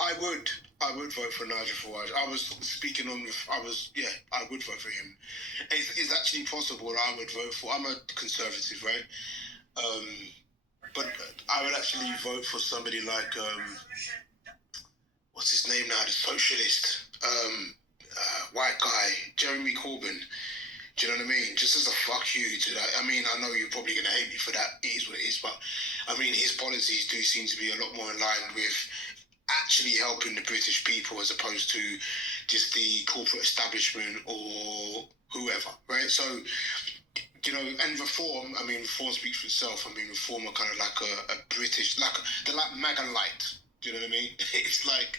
I would vote for Nigel Farage. I was speaking on. I would vote for him. It's actually possible that I would vote for. I'm a conservative, right? But I would actually vote for somebody like what's his name now? The socialist, white guy, Jeremy Corbyn. Do you know what I mean? Just as a fuck you to that. I mean, I know you're probably going to hate me for that. It is what it is. But, I mean, his policies do seem to be a lot more in line with actually helping the British people as opposed to just the corporate establishment or whoever, right? So, you know, and reform, I mean, reform speaks for itself. I mean, reform are kind of like a British, they're like MAGA light. Do you know what I mean? It's like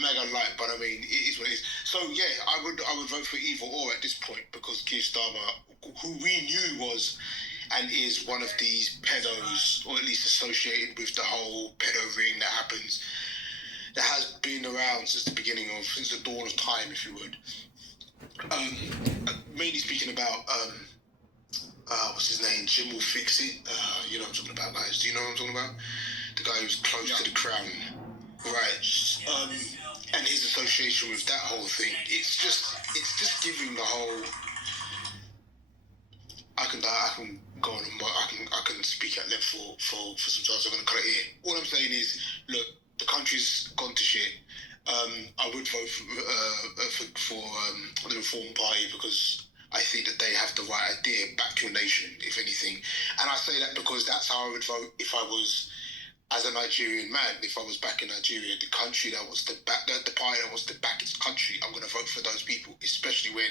mega light, but I mean, it is what it is. So yeah, I would vote for either or at this point because Keir Starmer, who we knew was and is one of these pedos, or at least associated with the whole pedo ring that has been around since the dawn of time, if you would. Mainly speaking about what's his name? Jim will fix it. You know what I'm talking about, guys. Do you know what I'm talking about? The guy who's close to the crown, right? And his association with that whole thing. It's just giving the whole. I can go on. I can speak at length for some time. So I'm gonna cut it here. All I'm saying is, look, the country's gone to shit. I would vote for the Reform Party because I think that they have the right idea. Back your nation, if anything. And I say that because that's how I would vote if I was, as a Nigerian man, if I was back in Nigeria, the country that wants to back, the party that wants to back its country, I'm going to vote for those people, especially when,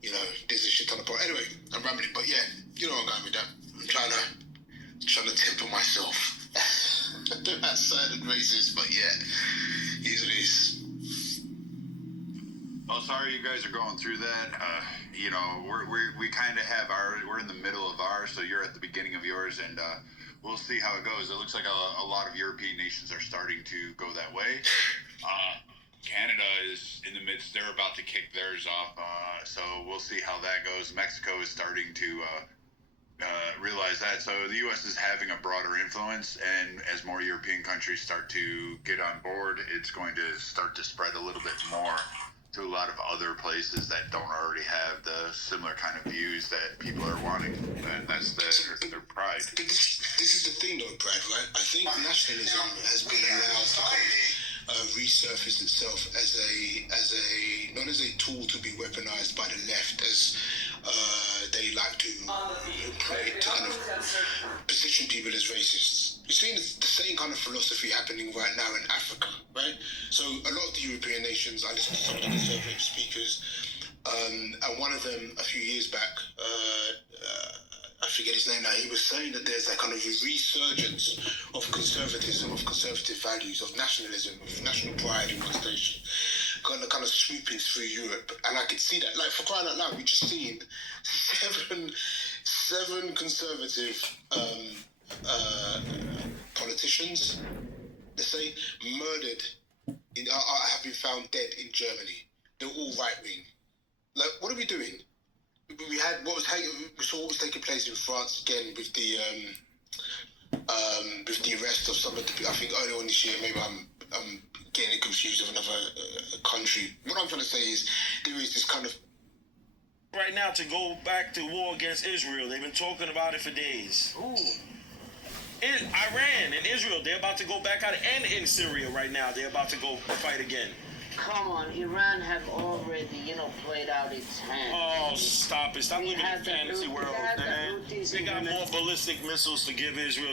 you know, there's a shit ton of power. Anyway, I'm rambling, but yeah, you know where I'm going with that. I'm trying to temper myself. That sounded racist, but yeah, here's what it is. Well, sorry you guys are going through that. You know, we kind of have we're in the middle of ours, so you're at the beginning of yours, and we'll see how it goes. It looks like a lot of European nations are starting to go that way. Canada is in the midst. They're about to kick theirs off, so we'll see how that goes. Mexico is starting to realize that. So the U.S. is having a broader influence, and as more European countries start to get on board, it's going to start to spread a little bit more to a lot of other places that don't already have the similar kind of views that people are wanting, and that's their pride. But this is the thing, though, Brad. Right? I think nationalism has been allowed to kind of resurface itself as a not as a tool to be weaponized by the left, as they like to employ it to kind of position people as racists. You're seeing the same kind of philosophy happening right now in Africa, right? So a lot of the European nations, I listen to some of the conservative speakers, and one of them a few years back, I forget his name now, he was saying that there's that kind of a resurgence of conservatism, of conservative values, of nationalism, of national pride and constellation, kind of sweeping through Europe. And I could see that, like, for crying out loud, we just seen seven conservative politicians, let's say, murdered, have been found dead in Germany. They're all right wing. Like, what are we doing? We saw what was taking place in France again with the arrest of some of the. I think earlier on this year, maybe I'm getting it confused with another country. What I'm trying to say is there is this kind of. Right now, to go back to war against Israel, they've been talking about it for days. Ooh. In Iran and Israel, they're about to go back out, and in Syria right now, they're about to go fight again. Come on, Iran have already, played out its hand. Oh, stop it. Stop living in a fantasy world, man. They got more ballistic missiles to give Israel